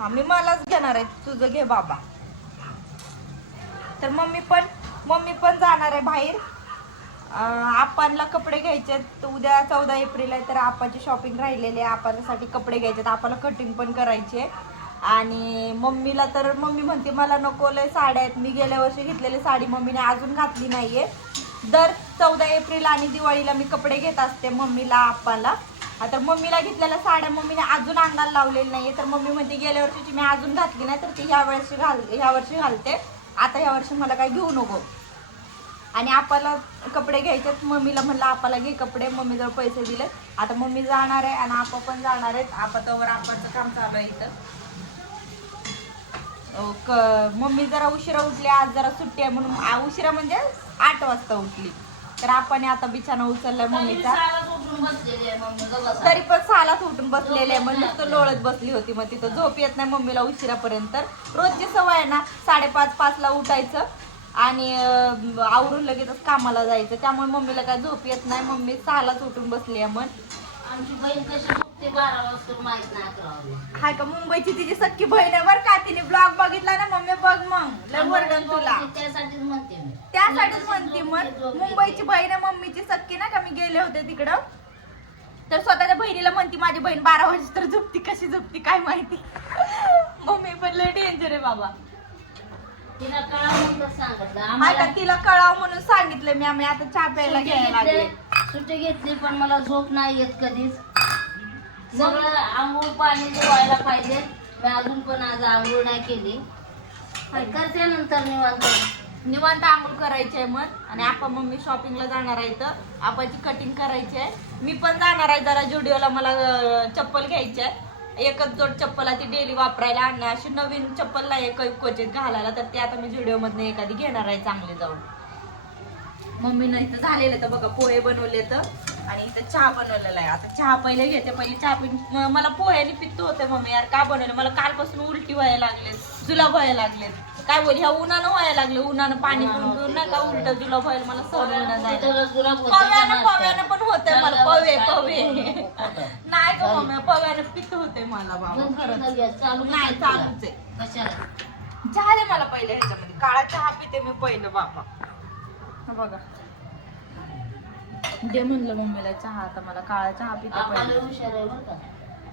हा मी मलाच घेणार आहे. तुझं घे बाबा. तर मम्मी पण मम्मी पण जाणार आहे बाहेर. आपणला कपडे घ्यायचे आहेत. उद्या चौदा एप्रिल आहे तर आपाची शॉपिंग राहिलेली आहे. आपल्यासाठी कपडे घ्यायचे आहेत. आपल्याला कटिंग पण करायचे आणि मम्मीला तर मम्मी म्हणते मला नको लय साड्या आहेत. मी गेल्या वर्षी घेतलेली साडी मम्मीने अजून घातली नाहीये. दर चौदा एप्रिल आणि दिवाळीला मी कपडे घेत असते मम्मीला आप्पाला. आता मम्मीला घेतलेल्या साड्या मम्मीने अजून अंगाला लावलेली नाहीये तर मम्मी म्हणते गेल्या वर्षीची मी अजून घातली नाही तर ती ह्या वेळेस घाल ह्या वर्षी घालते. आता ह्या वर्षी मला काय घेऊ नको. आणि आपल्याला कपडे घ्यायचे मम्मीला म्हणलं आपल्याला घे कपडे. मम्मीजवळ पैसे दिले आता मम्मी जाणार आहे आणि आपा पण जाणार आहेत. आपा तवर आपाचं काम चालू आहे इथं. क- मम्मी जरा उशिरा उठली आज जरा सुट्टी आहे म्हणून उशिरा म्हणजे आठ वाजता उठली. तर आपण आता बिछाना उचललाय मम्मीचा. तरी पण सालाच उठून बसलेले आहे मग नुसतं लोळत बसली होती मग तिथं. झोप येत नाही मम्मीला उशिरापर्यंत. रोजची सवय आहे ना साडेपाच पाचला उठायचं आणि आवरून लगेचच कामाला जायचं. त्यामुळे मम्मीला काय झोप येत नाही. मम्मी सहालाच उठून बसली आहे मग. हाय का मुंबईची तिची सख्खी बहीण आहे बरं का. तिने ब्लॉग बघितला ना मम्मी बघ मग लय वरडन तुला त्यासाठीच म्हणते मी त्यासाठीच म्हणते मग मुंबईची बहीण आहे मम्मीची सख्खी ना का? मी गेले होते तिकडं. तर स्वतःच्या बहिणीला म्हणती माझी बहीण बारा वाजता तर झोपती कशी झोपती काय माहिती? मम्मी पण लय डेंजर आहे बाबा. तिला कळा म्हणून सांगितलं. आम्हाला तिला कळाव म्हणून सांगितलं मी. आम्ही आता चहा प्यायला सुट्टी घ्यायला लागले. घेतली सुट्टी घेतली पण मला झोप नाही येत कधीच. सगळं आंघोळ पाणी जे व्हायला पाहिजे. मी अजून पण आज आंघोळ नाही केली. करते नंतर निवांत. निवांत आंघोळ करायची आहे मग. आणि आपण मम्मी शॉपिंगला जाणार आहे तर आपाची कटिंग करायची आहे. मी पण जाणार आहे जरा जुडिओला मला चप्पल घ्यायची आहे. एकच जोड चप्पल आहे ती डेली वापरायला आणणार अशी नवीन चप्पल नाही क्वचित घालायला. तर ते आता मी जुडिओमधनं एखादी घेणार आहे चांगले जाऊन. मम्मीनं इथं झालेलं तर बघा पोहे बनवले तर आणि इथं चहा बनवलेला आहे. आता चहा पहिले घेते पहिले चहा पिऊन मला पोह्याने पित्त होते मम्मी यार का बनवलं? मला कालपासून उलटी व्हायला लागले जुलाब व्हायला लागले काय बोल ह्या उन्हानं व्हायला लागले उन्हानं पाणी पिऊन पिऊन नाही का उलट जुलाब व्हायला मला सहन पव्यानं पव्यानं पण होते मला पवे पवे. नाही ग मम्मी पव्यानं पित्त होते मला बाबा खरंच. नाही चालूच आहे. चहा दे मला पहिले ह्याच्यामध्ये. काळा चहा पिते मी पहिलं बाबा. बघा. दे म्हणलं मम्मीला चहा आता मला काळा चहा पिते हुशार आहे बरं का.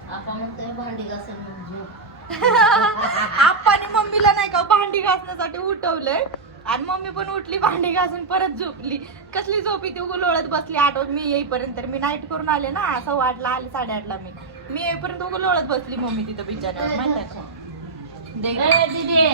आपण म्हणतोय भांडी घासेल म्हणजे आप्पाने मम्मीला नाही का भांडी घासण्यासाठी उठवलंय? आणि मम्मी पण उठली भांडी घासून परत झोपली. कसली झोपी ती उगं? लोळत बसली. आठ मी येईपर्यंत. तर मी नाईट करून आले ना सव्वा आठला आले साडेआठला मी. मी येईपर्यंत उगं लोळत बसली मम्मी तिथं बिचाऱ्यावर माहिती आहे का? दे गं. ए दीदी